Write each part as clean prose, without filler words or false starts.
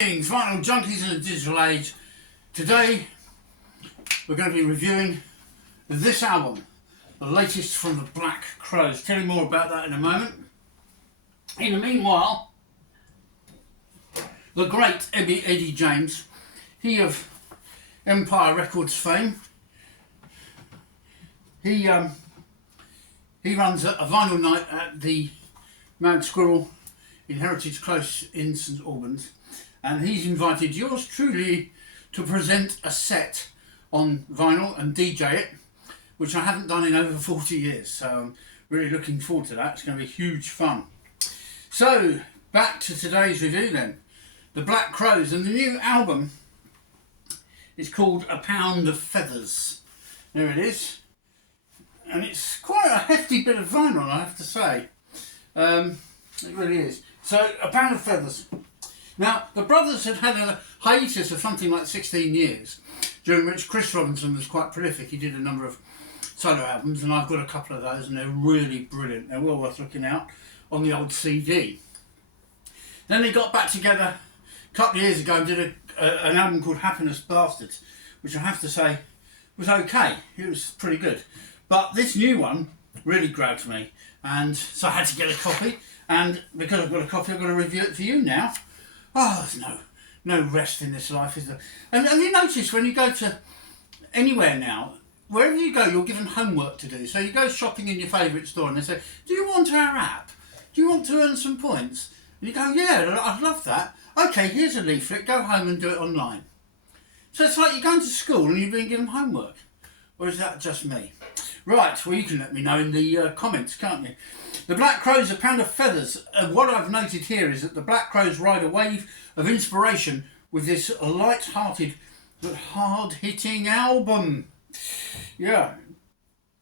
Vinyl junkies in the digital age. Today we're going to be reviewing this album, the latest from the Black Crowes. Tell you more about that in a moment. In the meanwhile, the great Eddie James, he of Empire Records fame, he runs a vinyl night at the Mad Squirrel in Heritage Close in St Albans, and he's invited yours truly to present a set on vinyl and DJ it, which I haven't done in over 40 years, so I'm really looking forward to that. It's going to be huge fun. So back to today's review then. The Black Crowes, and the new album is called A Pound of Feathers. There it is, and it's quite a hefty bit of vinyl, I have to say. It really is. So, A Pound of Feathers. Now, the brothers had a hiatus of something like 16 years, during which Chris Robinson was quite prolific. He did a number of solo albums, and I've got a couple of those, and they're really brilliant. They're well worth looking out on the old CD. Then they got back together a couple of years ago and did an album called Happiness Bastards, which I have to say was okay. It was pretty good. But this new one really grabbed me, and so I had to get a copy. And because I've got a copy, I've got to review it for you now. Oh, there's no rest in this life, is there? And you notice when you go to anywhere now, wherever you go, you're given homework to do. So you go shopping in your favourite store and they say, do you want our app? Do you want to earn some points? And you go, yeah, I'd love that. Okay, here's a leaflet, go home and do it online. So it's like you're going to school and you've been given homework. Or is that just me? Right, well, you can let me know in the comments, can't you? The Black Crowes, A Pound of Feathers. What I've noted here is that the Black Crowes ride a wave of inspiration with this light-hearted but hard-hitting album. Yeah.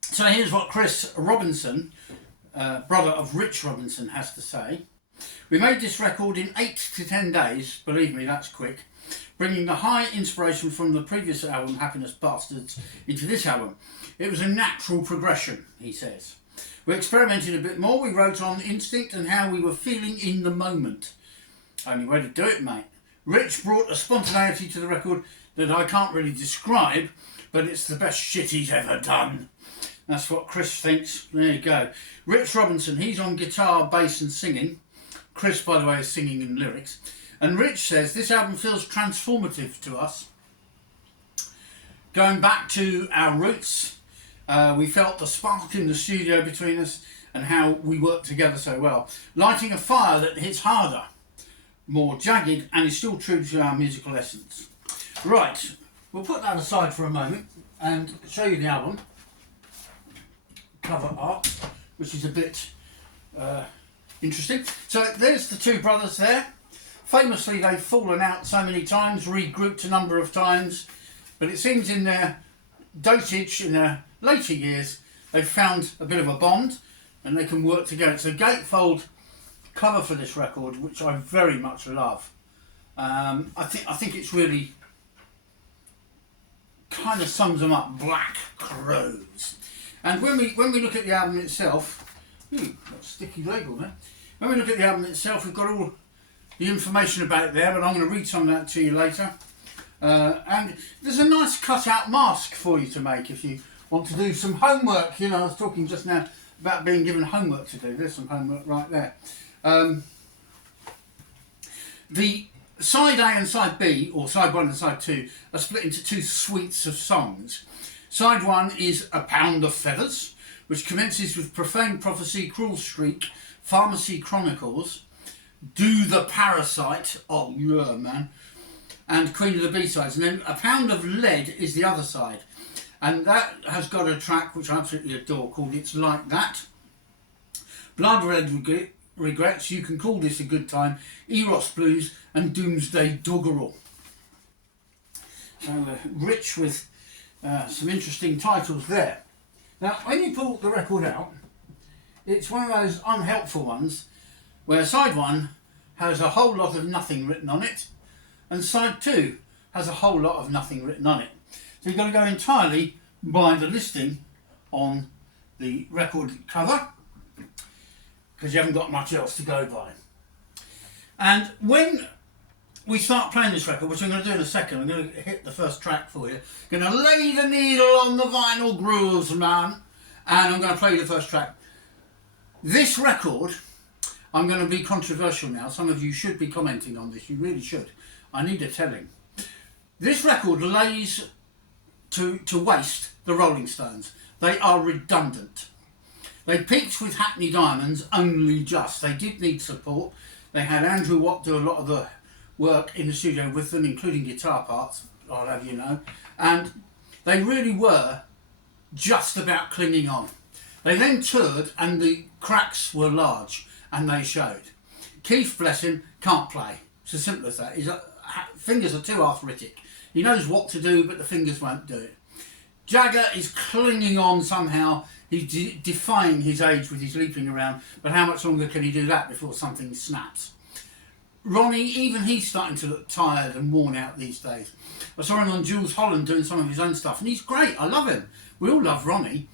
So here's what Chris Robinson, brother of Rich Robinson, has to say. We made this record in 8 to 10 days. Believe me, that's quick. Bringing the high inspiration from the previous album, Happiness Bastards, into this album. It was a natural progression, he says. We experimented a bit more. We wrote on instinct and how we were feeling in the moment. Only way to do it, mate. Rich brought a spontaneity to the record that I can't really describe, but it's the best shit he's ever done. That's what Chris thinks. There you go. Rich Robinson, he's on guitar, bass and singing. Chris, by the way, is singing and lyrics. And Rich says, this album feels transformative to us. Going back to our roots, we felt the spark in the studio between us and how we work together so well. Lighting a fire that hits harder, more jagged, and is still true to our musical essence. Right, we'll put that aside for a moment and show you the album cover art, which is a bit interesting. So there's the two brothers there. Famously, they've fallen out so many times, regrouped a number of times, but it seems in their dotage, in their later years, they've found a bit of a bond and they can work together. It's a gatefold cover for this record, which I very much love. I think it's really kind of sums them up. Black Crowes. And when we look at the album itself, got a sticky label there. When we look at the album itself, we've got all the information about it there, but I'm going to read some of that to you later. And there's a nice cut-out mask for you to make if you want to do some homework. You know, I was talking just now about being given homework to do. There's some homework right there. The side A and side B, or side 1 and side 2, are split into two suites of songs. Side 1 is A Pound of Feathers, which commences with Profane Prophecy, Cruel Streak, Pharmacy Chronicles, Do the Parasite, oh yeah man, and Queen of the B-Sides. And then A Pound of Lead is the other side. And that has got a track which I absolutely adore called It's Like That. Blood Red Regrets, You Can Call This a Good Time, Eros Blues and Doomsday Doggerel. So rich with some interesting titles there. Now when you pull the record out, it's one of those unhelpful ones where side 1 has a whole lot of nothing written on it and side 2 has a whole lot of nothing written on it. So you've got to go entirely by the listing on the record cover because you haven't got much else to go by. And when we start playing this record, which I'm going to do in a second. I'm going to hit the first track for you. Going to lay the needle on the vinyl grooves, man. And I'm going to play the first track. This record, I'm going to be controversial now. Some of you should be commenting on this. You really should. I need a telling. This record lays to waste the Rolling Stones. They are redundant. They peaked with Hackney Diamonds only just. They did need support. They had Andrew Watt do a lot of the work in the studio with them, including guitar parts, I'll have you know. And they really were just about clinging on. They then toured and the cracks were large and they showed. Keith, bless him, can't play. It's as simple as that. His fingers are too arthritic. He knows what to do, but the fingers won't do it. Jagger is clinging on somehow. He's defying his age with his leaping around, but how much longer can he do that before something snaps? Ronnie, even he's starting to look tired and worn out these days. I saw him on Jules Holland doing some of his own stuff, and he's great. I love him. We all love Ronnie.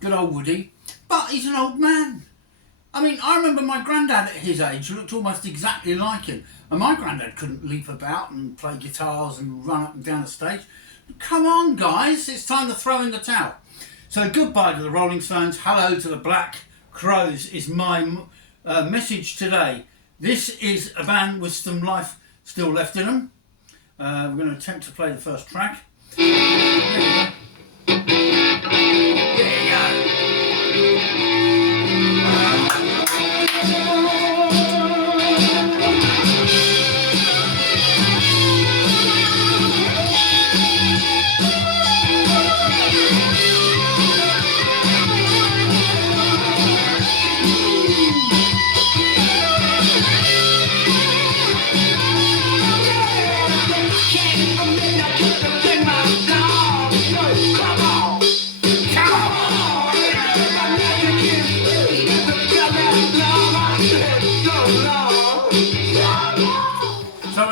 Good old Woody. But he's an old man. I mean, I remember my granddad at his age looked almost exactly like him. And my granddad couldn't leap about and play guitars and run up and down the stage. Come on, guys. It's time to throw in the towel. So goodbye to the Rolling Stones. Hello to the Black Crowes is my message today. This is a band with some life still left in them. We're going to attempt to play the first track. There you go.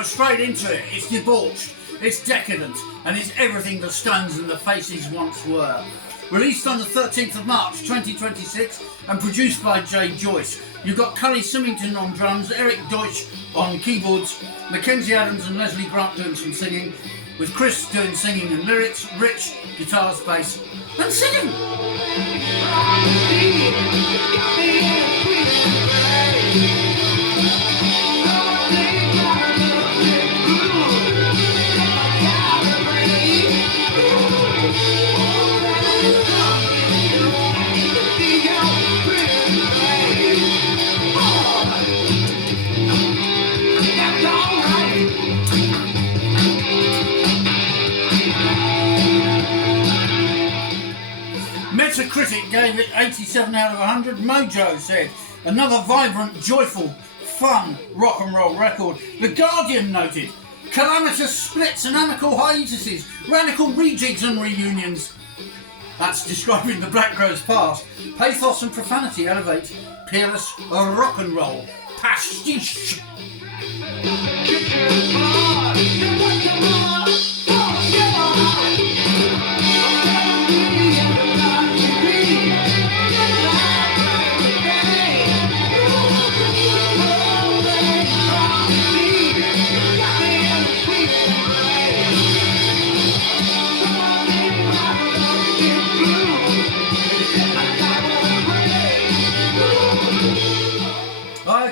Straight into it. It's debauched, it's decadent, and it's everything the Stones and the Faces once were. Released on the 13th of March 2026 and produced by Jay Joyce. You've got Cully Symington on drums, Eric Deutsch on keyboards, Mackenzie Adams and Leslie Grant doing some singing, with Chris doing singing and lyrics, Rich, guitars, bass, and singing. Metacritic gave it 87 out of 100. Mojo said, another vibrant, joyful, fun rock and roll record. The Guardian noted, calamitous splits and amicable hiatuses, radical rejigs and reunions. That's describing the Black Crowes' past. Pathos and profanity elevate peerless rock and roll pastiche.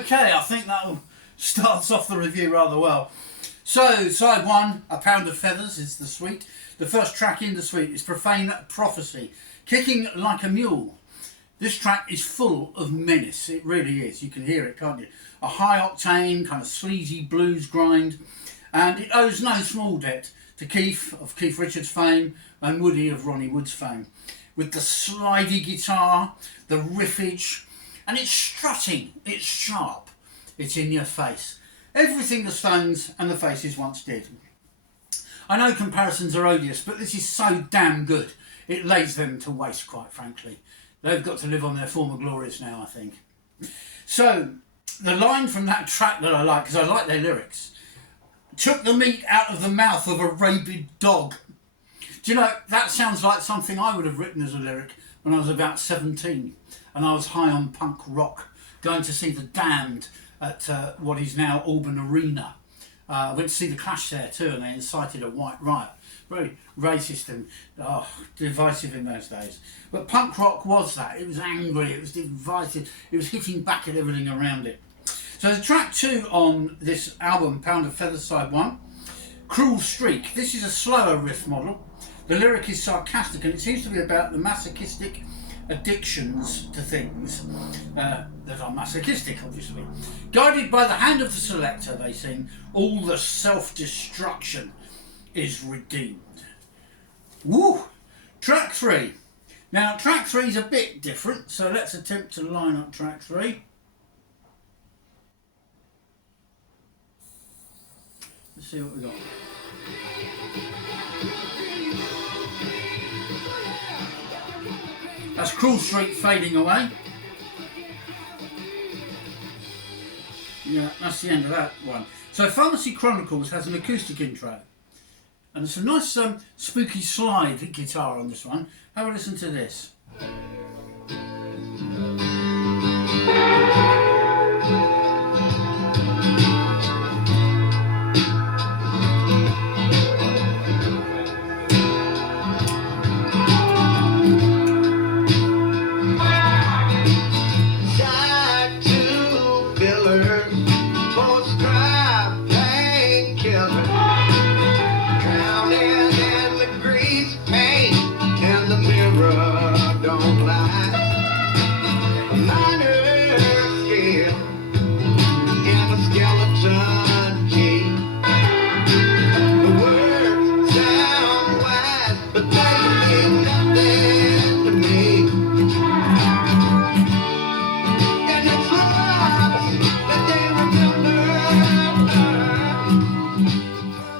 Okay, I think that starts off the review rather well. So, side one, A Pound of Feathers is the suite. The first track in the suite is Profane Prophecy, Kicking Like a Mule. This track is full of menace, it really is. You can hear it, can't you? A high octane, kind of sleazy blues grind, and it owes no small debt to Keith, of Keith Richards fame, and Woody of Ronnie Wood's fame. With the slidey guitar, the riffage, and it's strutting, it's sharp, it's in your face. Everything the Stones and the Faces once did. I know comparisons are odious, but this is so damn good. It lays them to waste, quite frankly. They've got to live on their former glories now, I think. So, the line from that track that I like, because I like their lyrics, took the meat out of the mouth of a rabid dog. Do you know, that sounds like something I would have written as a lyric when I was about 17 and I was high on punk rock, going to see The Damned at what is now Auburn Arena. I went to see the Clash there too, and they incited a white riot. Very racist and divisive in those days. But punk rock was that. It was angry, it was divisive, it was hitting back at everything around it. So there's track 2 on this album, Pound of Feathers Side 1, Cruel Streak. This is a slower riff model. The lyric is sarcastic and it seems to be about the masochistic addictions to things that are masochistic, obviously. Guided by the hand of the selector, they sing, all the self-destruction is redeemed. Woo! Track 3. Now, track 3 is a bit different, so let's attempt to line up track 3. Let's see what we got. That's Cruel Streak fading away. Yeah, that's the end of that one. So Pharmacy Chronicles has an acoustic intro. And it's a nice spooky slide guitar on this one. Have a listen to this.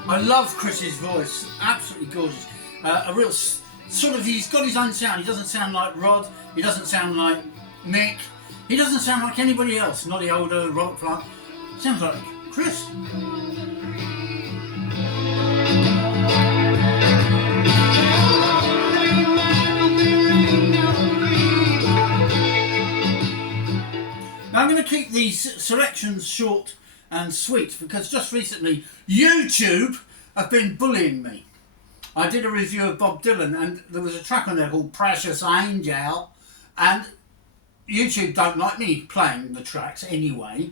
I love Chris's voice, absolutely gorgeous. A real sort of, he's got his own sound. He doesn't sound like Rod, he doesn't sound like Mick, he doesn't sound like anybody else. Noddy Older, Robert Plant, sounds like Chris. Now I'm going to keep these selections short and sweet because just recently YouTube have been bullying me. I did a review of Bob Dylan and there was a track on there called Precious Angel, and YouTube don't like me playing the tracks anyway.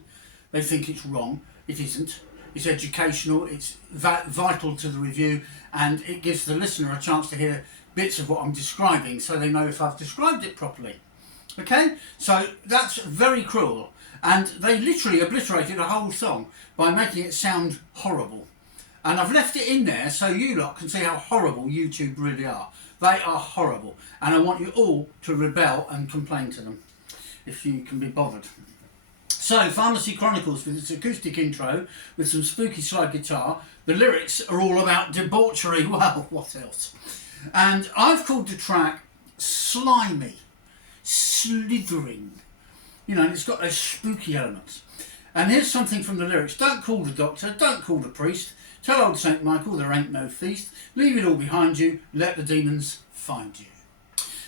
They think it's wrong. It isn't. It's educational, it's vital to the review, and it gives the listener a chance to hear bits of what I'm describing so they know if I've described it properly. Okay, so that's very cruel, and they literally obliterated a whole song by making it sound horrible. And I've left it in there so you lot can see how horrible YouTube really are. They are horrible, and I want you all to rebel and complain to them if you can be bothered. So, Pharmacy Chronicles with its acoustic intro with some spooky slide guitar. The lyrics are all about debauchery. Well, what else? And I've called the track Slimy, Slithering. You know, and it's got those spooky elements. And here's something from the lyrics. Don't call the doctor, don't call the priest. Tell old St. Michael there ain't no feast. Leave it all behind you, let the demons find you.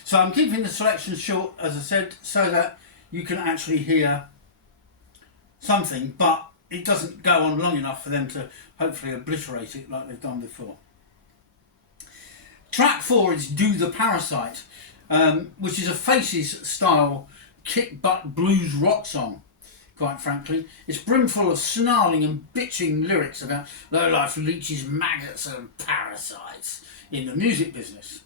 So I'm keeping the selection short, as I said, so that you can actually hear something, but it doesn't go on long enough for them to hopefully obliterate it like they've done before. Track 4 is Do the Parasite, which is a Faces style kick butt blues rock song, quite frankly. It's brimful of snarling and bitching lyrics about low-life leeches, maggots and parasites in the music business.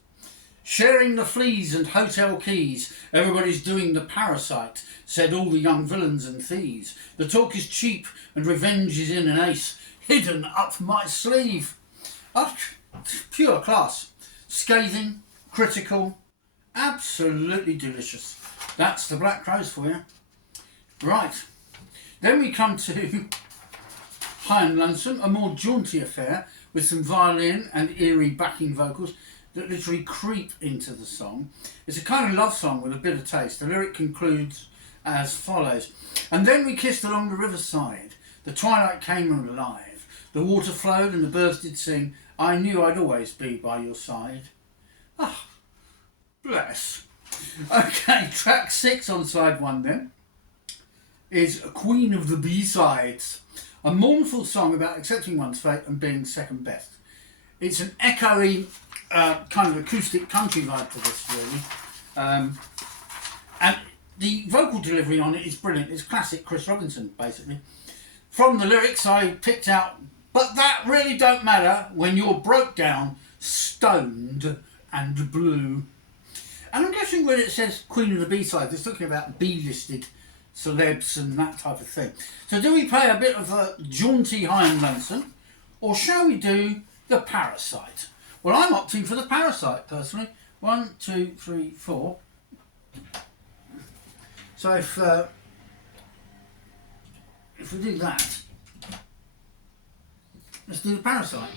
Sharing the fleas and hotel keys, everybody's doing the parasite, said all the young villains and thieves. The talk is cheap and revenge is in an ace, hidden up my sleeve. Oh, pure class. Scathing, critical, absolutely delicious. That's the Black Crowes for you. Right, then we come to High and Lonesome, a more jaunty affair with some violin and eerie backing vocals that literally creep into the song. It's a kind of love song with a bit of taste. The lyric concludes as follows. And then we kissed along the riverside. The twilight came alive. The water flowed and the birds did sing. I knew I'd always be by your side. Ah, bless. Okay, track 6 on side 1 then is Queen of the B-Sides. a mournful song about accepting one's fate and being second best. It's an echoey kind of acoustic country vibe to this, really. And the vocal delivery on it is brilliant. It's classic Chris Robinson, basically. From the lyrics I picked out, but that really don't matter when you're broke down, stoned and blue. And I'm guessing when it says Queen of the B-side, it's talking about B-listed celebs and that type of thing. So do we play a bit of a jaunty high and lonesome, or shall we do the Parasite? Well, I'm opting for the Parasite, personally. 1, 2, 3, 4. So if we do that, let's do the Parasite.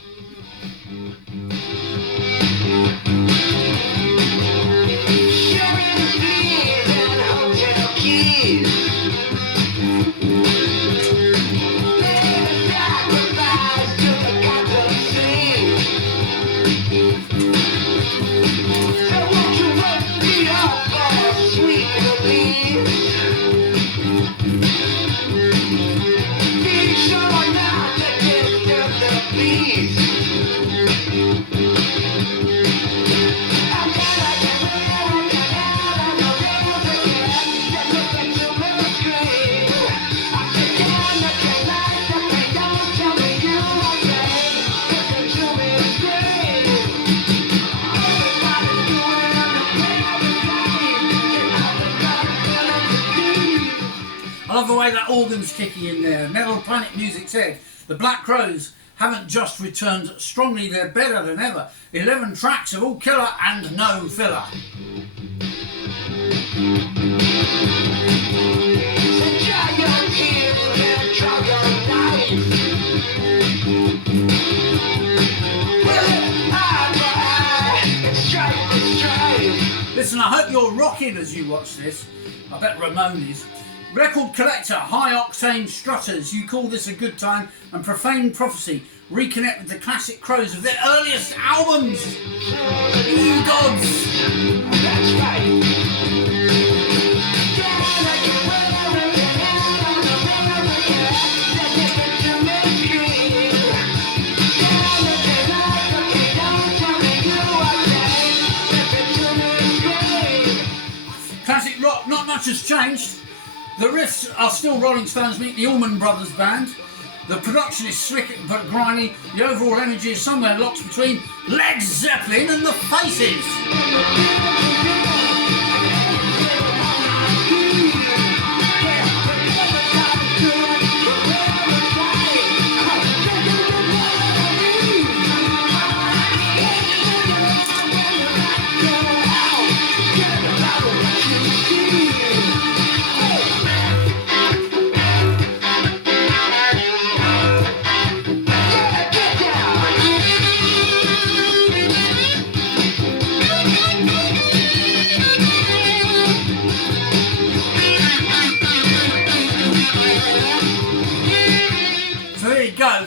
I love the way that organ's kicking in there. Metal Planet Music said, the Black Crowes haven't just returned strongly, they're better than ever. 11 tracks are all killer and no filler. Listen, I hope you're rocking as you watch this. I bet Ramon is. Record collector, high octane strutters, you call this a good time, and profane prophecy, reconnect with the classic Crowes of their earliest albums. You gods! That's right. Classic rock, not much has changed. The riffs are still Rolling Stones meet the Allman Brothers band. The production is slick but grimy. The overall energy is somewhere locked between Led Zeppelin and the Faces.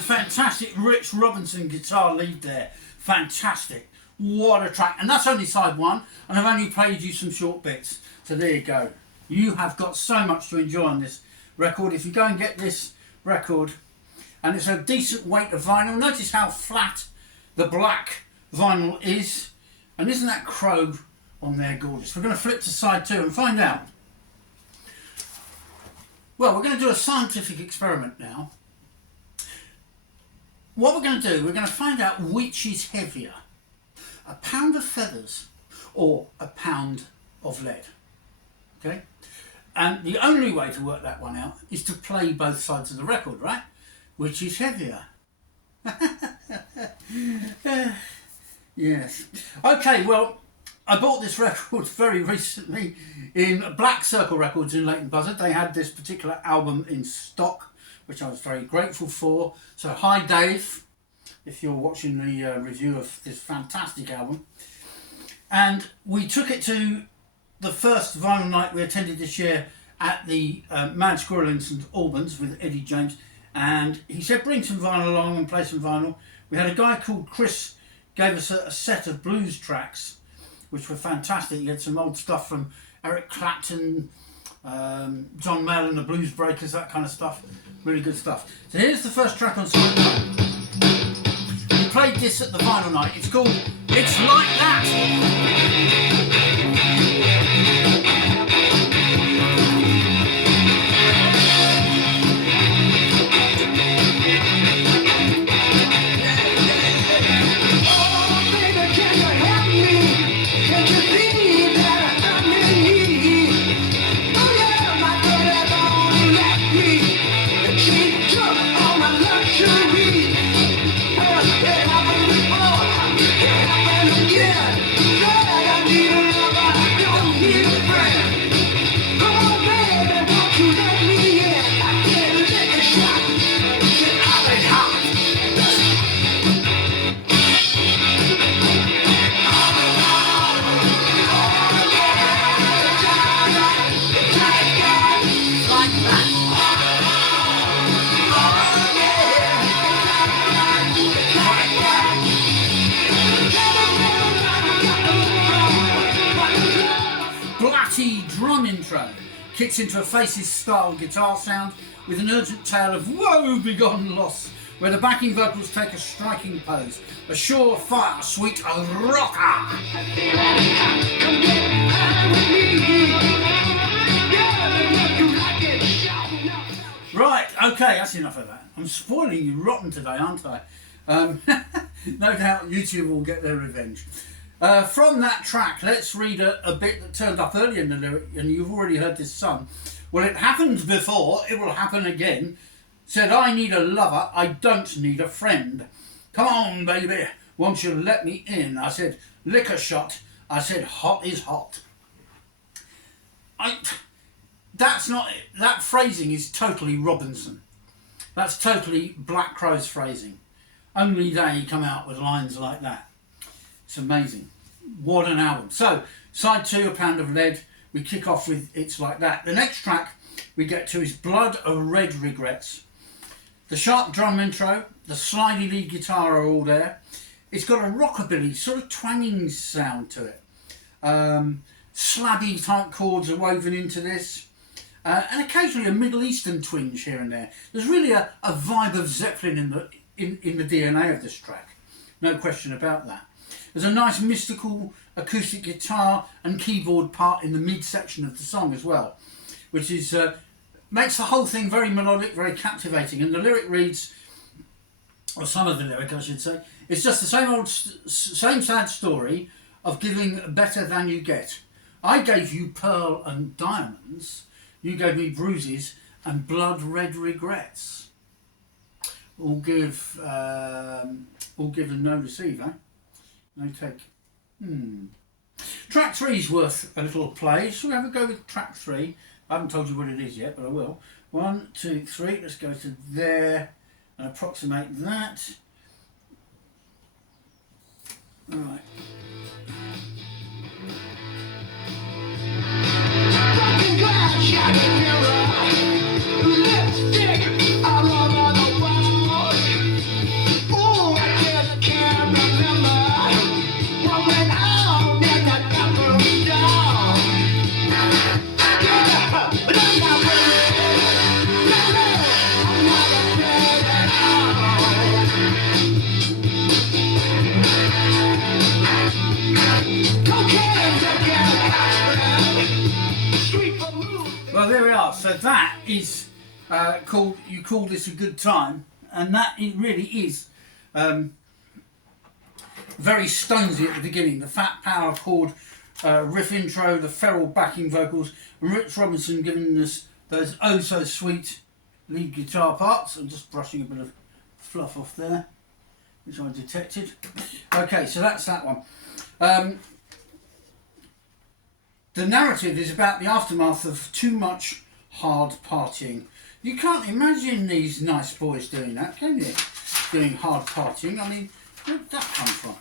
Fantastic Rich Robinson guitar lead there. Fantastic. What a track. And that's only side one, and I've only played you some short bits. So there you go. You have got so much to enjoy on this record. If you go and get this record, and it's a decent weight of vinyl. Notice how flat the black vinyl is. And isn't that Crow on there gorgeous? We're going to flip to side two and find out. Well, we're going to do a scientific experiment now. What we're going to do, we're going to find out which is heavier, a pound of feathers or a pound of lead. Okay? And the only way to work that one out is to play both sides of the record, right? Which is heavier? Yes. Okay, well, I bought this record very recently in Black Circle Records in Leighton Buzzard. They had this particular album in stock, which I was very grateful for. So hi Dave, if you're watching the review of this fantastic album. And we took it to the first vinyl night we attended this year at the Mad Squirrel in St Albans with Eddie James, and he said bring some vinyl along and play some vinyl. We had a guy called Chris gave us a set of blues tracks which were fantastic. He had some old stuff from Eric Clapton, John Mayall and the Blues Breakers, that kind of stuff. Really good stuff. So here's the first track on side 1. We played this at the vinyl night. It's called It's Like That. Drum intro kicks into a Faces style guitar sound with an urgent tale of woe begone loss, where the backing vocals take a striking pose, a surefire sweet rocker. Right, okay, that's enough of that. I'm spoiling you rotten today, aren't I? No doubt YouTube will get their revenge. From that track, let's read a bit that turned up earlier in the lyric, and you've already heard this sung. Well, it happened before, it will happen again. Said, I need a lover, I don't need a friend. Come on, baby, won't you let me in? I said, lick a shot. I said, hot is hot. That phrasing is totally Robinson. That's totally Black Crowes phrasing. Only they come out with lines like that. It's amazing. What an album. So, side 2, A Pound of Lead. We kick off with It's Like That. The next track we get to is Blood of Red Regrets. The sharp drum intro, the slidey lead guitar are all there. It's got a rockabilly, sort of twanging sound to it. Slabby type chords are woven into this. And occasionally a Middle Eastern twinge here and there. There's really a vibe of Zeppelin in the DNA of this track. No question about that. There's a nice mystical acoustic guitar and keyboard part in the mid-section of the song as well, which is makes the whole thing very melodic, very captivating. And the lyric reads, or some of the lyric I should say, it's just the same sad story of giving better than you get. I gave you pearl and diamonds, you gave me bruises and blood red regrets. All give and no receive, eh? No take. Track 3's worth a little play. Shall we have a go with track 3? I haven't told you what it is yet, but I will. 1, 2, 3. Let's go to there and approximate that. All right. Well, there we are. So that is called You Call This a Good Time, and that it really is very Stonesy at the beginning. The Fat Power chord riff intro, the feral backing vocals, and Rich Robinson giving us those oh so sweet lead guitar parts. I'm just brushing a bit of fluff off there, which I detected. Okay, so that's that one. The narrative is about the aftermath of too much hard partying. You can't imagine these nice boys doing that, can you? Doing hard partying. I mean, where did that come from?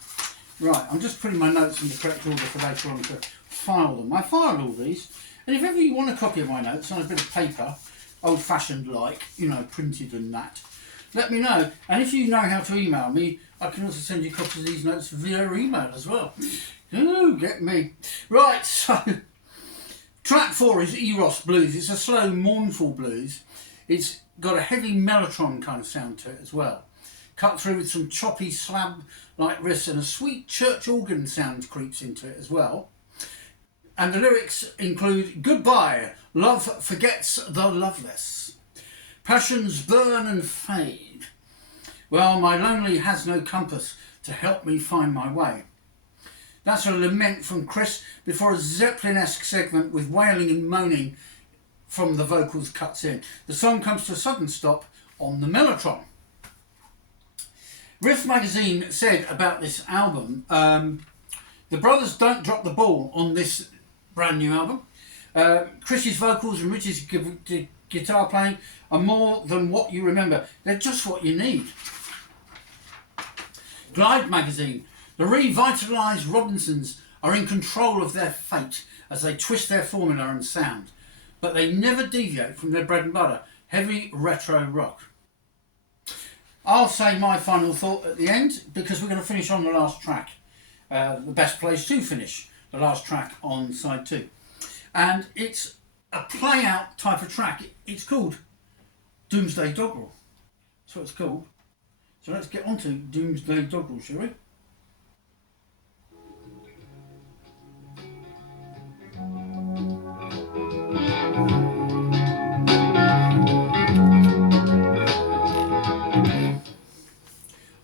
Right, I'm just putting my notes in the correct order for later on to file them. I filed all these, and if ever you want a copy of my notes on a bit of paper, old-fashioned like, you know, printed and that, let me know. And if you know how to email me, I can also send you copies of these notes via email as well. Oh, get me. Right, so Track 4 is Eros Blues. It's a slow, mournful blues. It's got a heavy mellotron kind of sound to it as well. Cut through with some choppy slab-like riffs, and a sweet church organ sound creeps into it as well. And the lyrics include: goodbye, love forgets the loveless. Passions burn and fade. Well, my lonely has no compass to help me find my way. That's a lament from Chris before a Zeppelin-esque segment with wailing and moaning from the vocals cuts in. The song comes to a sudden stop on the mellotron. Riff magazine said about this album, the brothers don't drop the ball on this brand new album. Chris's vocals and Rich's guitar playing are more than what you remember. They're just what you need. Glide magazine: the revitalised Robinsons are in control of their fate as they twist their formula and sound, but they never deviate from their bread and butter, heavy retro rock. I'll say my final thought at the end, because we're going to finish on the last track. The best place to finish, the last track on side 2. And it's a play-out type of track. It's called Doomsday Doggerel. That's what it's called. So let's get on to Doomsday Doggerel, shall we?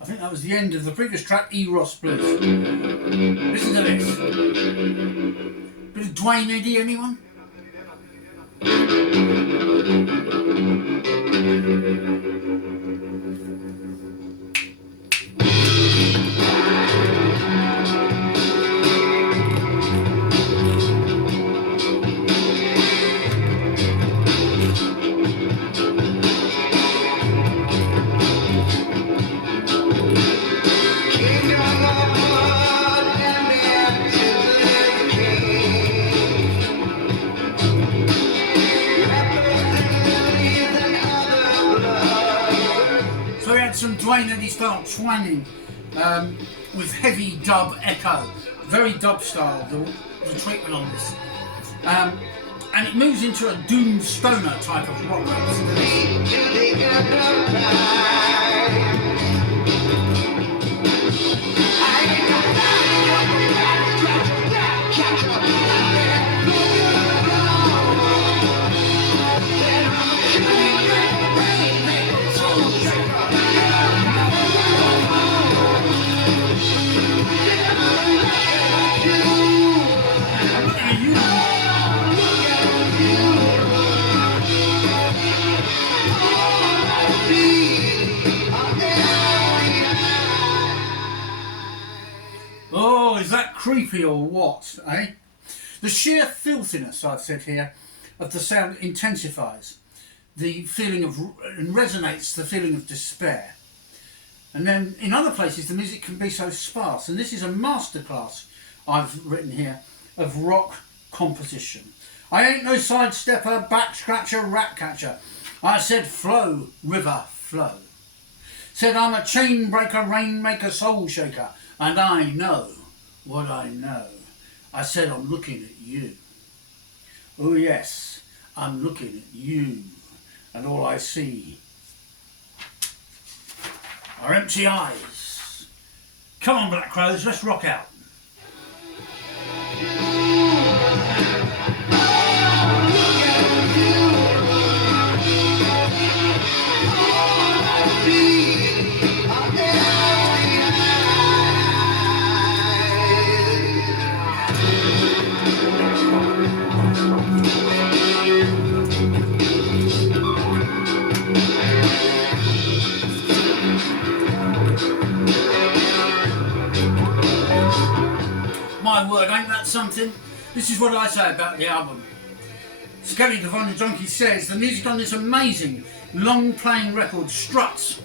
I think that was the end of the previous track, Eros Blues. Listen to this. Bit of Dwayne Eddy, anyone? Some Dwayne Eddy style twanging with heavy dub echo, very dub style, the treatment on this, and it moves into a doom stoner type of rock. Listen to Oh, is that creepy or what, eh? The sheer filthiness, I've said here, of the sound intensifies the feeling of, and resonates the feeling of despair. And then in other places the music can be so sparse, and this is a masterclass I've written here of rock composition. I ain't no sidestepper, back scratcher, rat catcher. I said flow, river, flow. Said I'm a chain breaker, rainmaker, soul shaker, and I know what I know. I said I'm looking at you. Oh yes, I'm looking at you, and all I see are empty eyes. Come on, Black Crows, let's rock out. My word, ain't that something? This is what I say about the album. Skelly Divine Junkie says the music on this amazing, long playing record struts,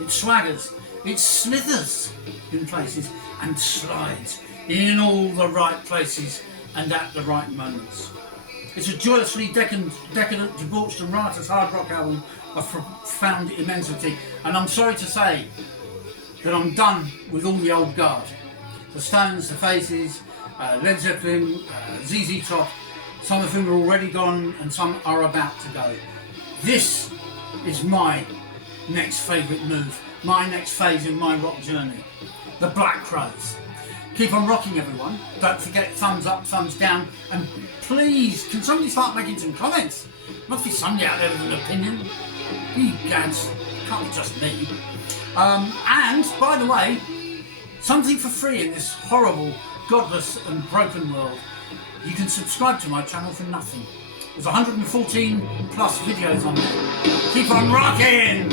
it swaggers, it slithers in places and slides in all the right places and at the right moments. It's a joyously decadent, debauched and riotous hard rock album of profound immensity, and I'm sorry to say that I'm done with all the old guard. The Stones, the Faces, Led Zeppelin, ZZ Top, some of whom are already gone and some are about to go. This is my next favourite move, my next phase in my rock journey, the Black Crowes. Keep on rocking, everyone. Don't forget thumbs up, thumbs down, and please, can somebody start making some comments? Must be somebody out there with an opinion. You gads, can't be just me. And, by the way, something for free in this horrible, godless and broken world. You can subscribe to my channel for nothing. There's 114 plus videos on there. Keep on rocking!